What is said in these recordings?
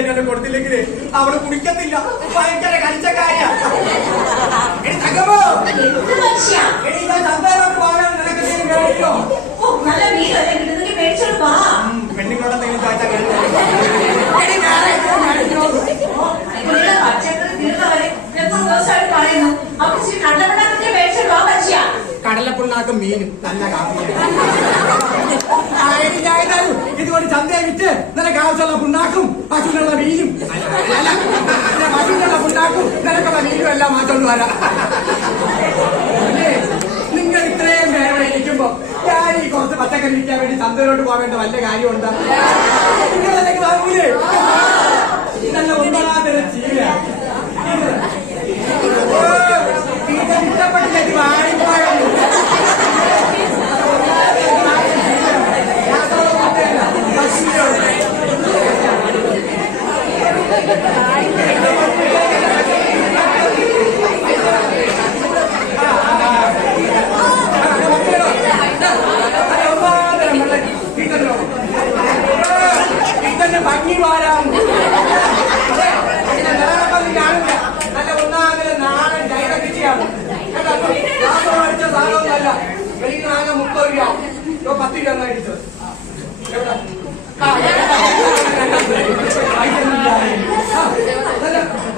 എന്നെ കൊടുത്തില്ലെങ്കിൽ അവള് കുടിക്കത്തില്ല. ഭയങ്കര കളിച്ചക്കാരിയ. ചന്തയിലോട്ട് പോകാൻ നിനക്ക് മേടിക്കോ? പെണ്ണുങ്ങളുടെ എന്തെങ്കിലും ചോദിച്ചാൽ കടലപ്പിണ്ണാക്കും മീനും നല്ല കാപ്പിയാണ്. ഇതുകൊണ്ട് ചന്തയെ വിറ്റ് നിനക്ക് ആവശ്യമുള്ള പുണ്ണാക്കും പശുവിനുള്ള മീനും പശുവിനുള്ള പുണ്ണാക്കും നിനക്കുള്ള മീനും എല്ലാം മാറ്റോണ്ട് വരാം. നിങ്ങൾ ഇത്രയും പേരെ ഇരിക്കുമ്പോ ഞാൻ ഈ കുറച്ച് പച്ചക്കറി വിൽക്കാൻ വേണ്ടി ചന്തയിലോട്ട് പോകേണ്ട വല്ല കാര്യമുണ്ടോ? നിങ്ങളല്ലെങ്കിൽ വാങ്ങൂലേ? ഇതല്ല ഒന്നാമതൊരു ചീര ഇഷ്ടപ്പെട്ടില്ല. വാങ്ങിപ്പോയോ ഭംഗി വാരാം. കാണില്ല. നല്ല ഒന്നാമത് നാടൻ ഡയറക്റ്റിയാണ്. അടിച്ച സാധനമൊന്നുമല്ല. വെളിയിൽ ആകെ 30 രൂപ 10 രൂപ അടിച്ചത്.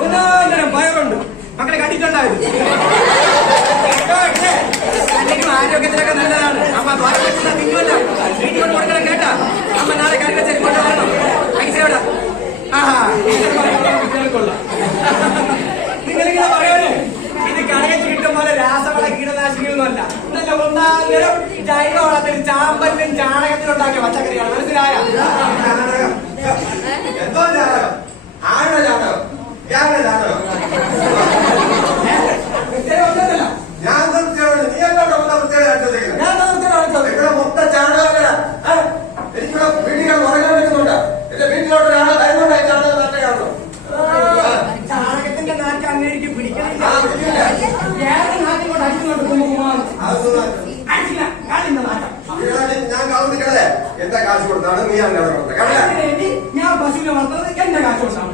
ഒന്നാന്തരം പയറുണ്ട്. മക്കളെ കണ്ടിട്ടുണ്ടായിരുന്നു. ആരോഗ്യത്തിനൊക്കെ നല്ലതാണ്. അമ്മ ദ്വാരം വെച്ചിട്ട് നിങ്ങളല്ല വീട്ടിൽ കൊണ്ട് കൊടുക്കണം കേട്ടാ. അമ്മ നാളെ കറി വെച്ചേക്ക് കൊണ്ടുവരണം. പൈസ എവിടെ? നിങ്ങളിങ്ങനെ പറയാനേ ഇത് കടയിൽ കിട്ടും പോലെ രാസവള കീടനാശിനികളൊന്നുമല്ല. നല്ല ഒന്നാന്തരം ജൈവവളത്തിൽ ചാമ്പലിനും ചാണകത്തിനുണ്ടാക്കിയ പച്ചക്കറിയാണ്. മനസ്സിലായ? എന്തോ ജാതകം? ആരുടെ ജാതകം? ഞാനുടെ ജാതകം. ഞാൻ തീർച്ചയായിട്ടും നീ എന്നോട് വൃത്തിയാണ് ഇവിടെ മൊത്തം ചാണകമല്ല. എനിക്കിവിടെ വീടുകൾ ഉറങ്ങാൻ വെക്കുന്നുണ്ട്. എന്റെ വീട്ടിലോട്ട് ഒരാളെ വരുന്നുണ്ടായി ചാണകം നാട്ടെ കാണുന്നു. ചാണകത്തിന്റെ നാട്ടിൽ അങ്ങേക്ക് പിടിക്കണില്ല. ഞാൻ കളന്നിക്കണേ എന്റെ കാശ് കൊടുത്താണ് നീ അങ്ങനെ ഞാൻ ബസ്സിൽ വളർത്തുന്നത് എന്റെ കാശ് കൊടുത്താണ്.